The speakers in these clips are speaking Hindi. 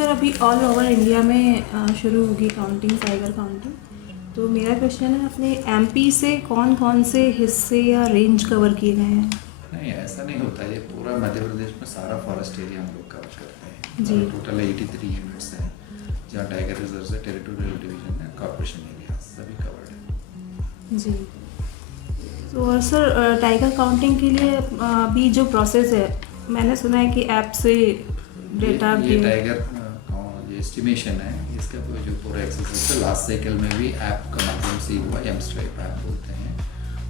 सर अभी ऑल ओवर इंडिया में शुरू होगी काउंटिंग, टाइगर काउंटिंग, तो मेरा क्वेश्चन है अपने एमपी से कौन कौन से हिस्से या रेंज कवर किए गए हैं? नहीं, ऐसा नहीं होता है। ये पूरा मध्य प्रदेश में सारा फॉरेस्ट एरिया हम लोग कवर करते हैं जी। टोटल 83 यूनिट्स हैं जहाँ टाइगर रिजर्व है, टेरिटोरियल डिवीजन है, कॉर्पोरेशन एरिया सभी कवर्ड है। जी। तो और सर टाइगर काउंटिंग के लिए अभी जो प्रोसेस है, मैंने सुना है कि ऐप से डेटा ये टाइगर ये एस्टिमेशन है, इसका जो पूरा एक्सरसाइज है लास्ट साइकिल में भी ऐप का माध्यम से हुआ, एम स्ट्राइप ऐप बोलते हैं,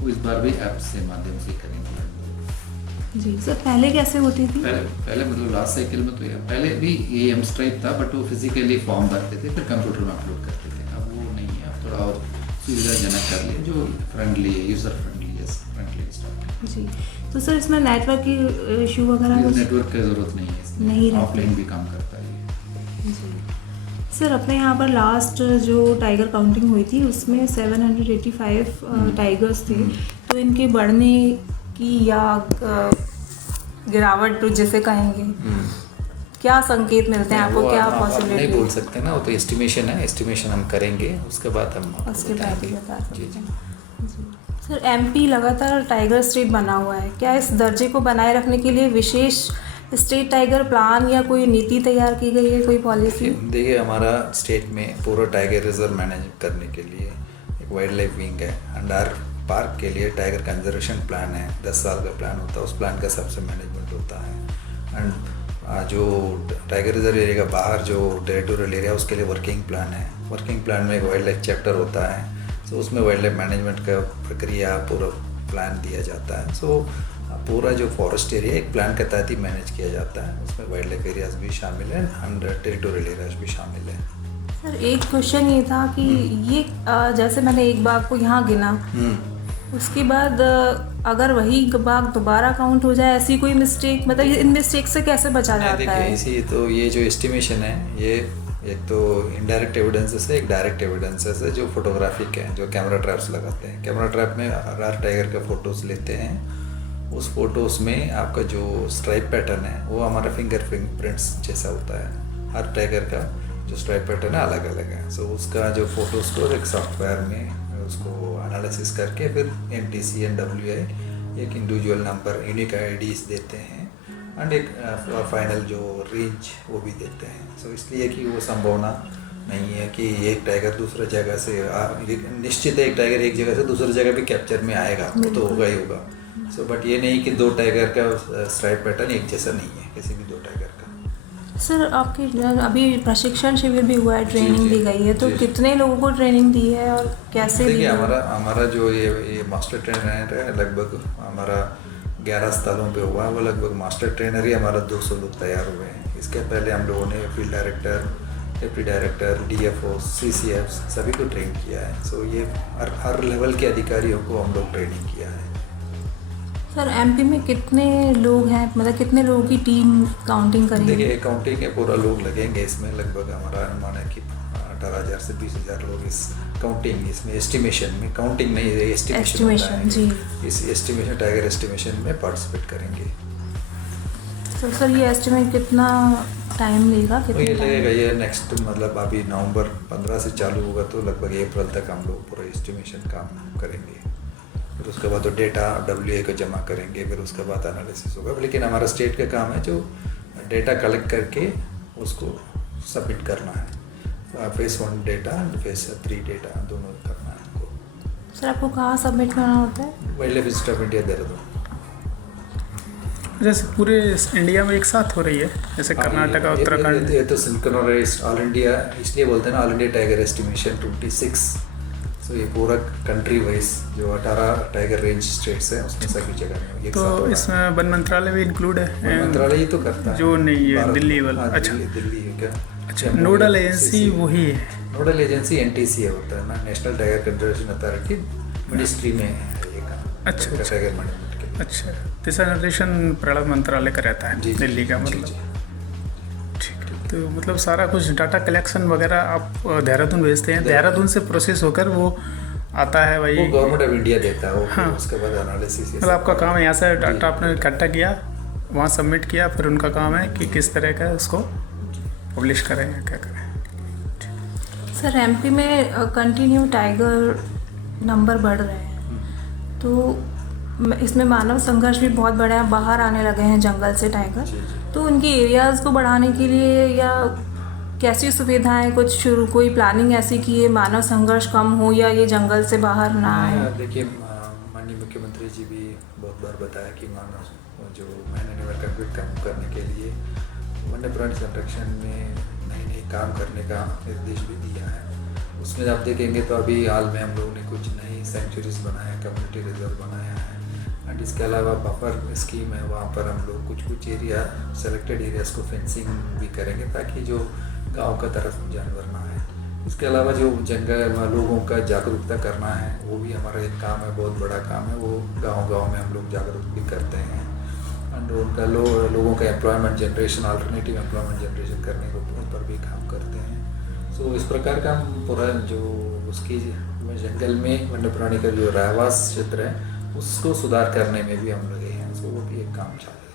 वो इस बार भी ऐप से माध्यम से करेंगे। जी सर, पहले कैसे होती थी? पहले मतलब लास्ट साइकिल में तो ये पहले भी ये एम स्ट्राइप था, बट वो फिजिकली फॉर्म भरते थे फिर कंप्यूटर में अपलोड करते थे। अब वो नहीं है, अब थोड़ा और सुविधाजनक कर लिया जो फ्रेंडली है, यूज़र फ्रेंडली है, फ्रेंडली स्टाफ। जी। तो सर इसमें नेटवर्क की इशू वगैरह नेटवर्क की ज़रूरत नहीं है, नहीं रहती। ऑफलाइन भी काम करता है। जी सर, अपने यहाँ पर लास्ट जो टाइगर काउंटिंग हुई थी उसमें 785 टाइगर्स थे, तो इनके बढ़ने की या गिरावट जैसे कहेंगे, क्या संकेत मिलते हैं आपको, क्या पॉसिबिलिटी? नहीं बोल सकते ना, वो तो एस्टिमेशन है, एस्टिमेशन हम करेंगे उसके बाद हम उसके बाद ही बता सकते जी जी। हैं। जी सर, एमपी लगातार टाइगर स्टेट बना हुआ है, क्या इस दर्जे को बनाए रखने के लिए विशेष स्टेट टाइगर प्लान या कोई नीति तैयार की गई है, कोई पॉलिसी? देखिए, हमारा स्टेट में पूरा टाइगर रिजर्व मैनेज करने के लिए एक वाइल्ड लाइफ विंग है, अंडार पार्क के लिए टाइगर कंजर्वेशन प्लान है, 10 साल का प्लान होता है, उस प्लान का सबसे मैनेजमेंट होता है। एंड जो टाइगर रिजर्व एरिया का बाहर जो टेरिटोरियल एरिया उसके लिए वर्किंग प्लान है, वर्किंग प्लान में एक वाइल्ड लाइफ चैप्टर होता है, सो उसमें वाइल्ड लाइफ मैनेजमेंट का प्रक्रिया पूरा प्लान दिया जाता है। सो पूरा जो फॉरेस्ट एरिया एक प्लान के तहत ही मैनेज किया जाता है, उसमें वाइल्ड लाइफ एरियाज भी शामिल हैं एंड टेरिटोरियल एरियाज भी शामिल हैं। सर एक क्वेश्चन ये था कि ये जैसे मैंने एक बाघ को यहाँ गिना, उसके बाद अगर वही बाघ दोबारा काउंट हो जाए, ऐसी कोई मिस्टेक, मतलब इन मिस्टेक से कैसे बचा जाता है? इसी तो ये जो एस्टिमेशन है, ये एक तो इनडायरेक्ट एविडेंसेस है, एक डायरेक्ट एविडेंसेस है जो फोटोग्राफिक है, जो कैमरा ट्रैप्स लगाते हैं। कैमरा ट्रैप में हर टाइगर का फोटोज लेते हैं, उस फोटोज़ में आपका जो स्ट्राइप पैटर्न है वो हमारा फिंगर प्रिंट्स जैसा होता है। हर टाइगर का जो स्ट्राइप पैटर्न है अलग अलग है, सो उसका जो फोटोज़ को एक सॉफ्टवेयर में उसको एनालिसिस करके फिर NTC and WI एक इंडिविजुअल नंबर, यूनिक IDs देते हैं एंड एक फाइनल जो रेंज वो भी देते हैं। सो इसलिए कि वो संभावना नहीं है कि एक टाइगर दूसरा जगह से निश्चित है, एक टाइगर एक जगह से दूसरी जगह भी कैप्चर में आएगा, वो तो होगा ही होगा। सो बट ये नहीं कि दो टाइगर का स्ट्राइप पैटर्न एक जैसा नहीं है किसी भी दो टाइगर का। सर आपके अभी प्रशिक्षण शिविर भी हुआ है, ट्रेनिंग दी गई है, तो कितने लोगों को ट्रेनिंग दी है और कैसे दी? देखिए, हमारा जो ये मास्टर ट्रेनर है, लगभग हमारा 11 स्थलों पे हुआ है, वो लगभग मास्टर ट्रेनर ही हमारा 200 लोग तैयार हुए हैं। इसके पहले हम लोगों ने field director, deputy director, DFO, CCF सभी को ट्रेन किया है। सो ये हर लेवल के अधिकारियों को हम लोग ट्रेनिंग किया है। सर MP में कितने लोग हैं, मतलब कितने लोगों की टीम काउंटिंग करेंगे? देखिए, काउंटिंग के पूरा लोग लगेंगे इसमें, लगभग हमारा अनुमान है कि 18,000 से 20,000 लोग इस काउंटिंग, इसमें एस्टिमेशन में, काउंटिंग नहीं एस्टिमेशन जी, इस एस्टिमेशन टाइगर एस्टिमेशन में पार्टिसिपेट करेंगे। तो सर ये एस्टिमेट कितना टाइम लेगा? तो ये लगेगा, ये नेक्स्ट मतलब अभी नवंबर 15 से चालू होगा, तो लगभग अप्रैल तक हम लोग पूरा एस्टिमेशन काम करेंगे। फिर उसके बाद तो डेटा WA को जमा करेंगे, फिर उसके बाद एनालिसिस होगा। लेकिन हमारा स्टेट का काम है जो डेटा कलेक्ट करके उसको सबमिट करना है। Phase 1 data and phase 3 data दोनों करना है हमको। सर आपको कहाँ सबमिट करना होता है? Wild life institute of India, Dehradun. जैसे पूरे इंडिया में एक साथ हो रही है, जैसे कर्नाटका, उत्तराखंड? ये तो सिंक्रोनाइज्ड ऑल इंडिया, इसलिए बोलते हैं ना ऑल इंडिया टाइगर एस्टिमेशन 26। तो ये पूरा कंट्री वाइज जो 18 टाइगर रेंज स्टेट्स हैं उसमें सभी जगह में। तो इसमें वन मंत्रालय भी इंक्लूड है? वन मंत्रालय ही तो करता है जो नहीं है दिल्ली वाला? अच्छा, दिल्ली क्या? अच्छा, नोडल एजेंसी वही है? नोडल एजेंसी NTC होता है ना, national tiger conservation authority, ministry में है ये काम। अच्छा, टाइगर मैनेजमेंट के। अच्छा, दिशा निर्देशन प्रहलाद मंत्रालय का रहता है दिल्ली का, मतलब तो मतलब सारा कुछ डाटा कलेक्शन वगैरह आप देहरादून भेजते हैं, देहरादून से प्रोसेस होकर वो आता है भाई? वो गवर्नमेंट ऑफ इंडिया देता है वो। हाँ, उसके बाद एनालिसिस। मतलब आपका काम है यहाँ से डाटा आपने इकट्ठा किया, वहाँ सबमिट किया, फिर उनका काम है कि किस तरह का उसको पब्लिश करें या क्या करें? सर एमपी में कंटिन्यू टाइगर नंबर बढ़ रहे हैं, तो इसमें मानव संघर्ष भी बहुत बड़ा है, बाहर आने लगे हैं जंगल से टाइगर। तो उनके एरियाज़ को बढ़ाने के लिए या कैसी सुविधाएं कुछ शुरू कोई प्लानिंग ऐसी की है, मानव संघर्ष कम हो या ये जंगल से बाहर ना आए? देखिए, माननीय मुख्यमंत्री जी भी बहुत बार बताया कि मानव जो मैन एनिमल कॉन्फ्लिक्ट कम करने के लिए वन्य प्राणी संरक्षण में नए नए काम करने का निर्देश भी दिया है। उसमें आप देखेंगे तो अभी हाल में हम लोगों ने कुछ नई सेंचुरीज बनाया, कम्युनिटी रिजर्व बनाया है, एंड इसके अलावा बफर स्कीम है, वहाँ पर हम लोग कुछ एरिया सेलेक्टेड एरियाज़ को फेंसिंग भी करेंगे ताकि जो गांव का तरफ जानवर ना आए। इसके अलावा जो जंगल लोगों का जागरूकता करना है वो भी हमारा एक काम है, बहुत बड़ा काम है। वो गांव-गांव में हम लोग जागरूक भी करते हैं एंड उनका लोगों का employment generation, alternative employment generation करने को पर भी काम करते हैं। सो इस प्रकार का हम पूरा जो उसकी जंगल में वन्य प्राणी का जो रहवास क्षेत्र है उसको सुधार करने में भी हम लगे हैं। सो वो भी एक काम चालू है।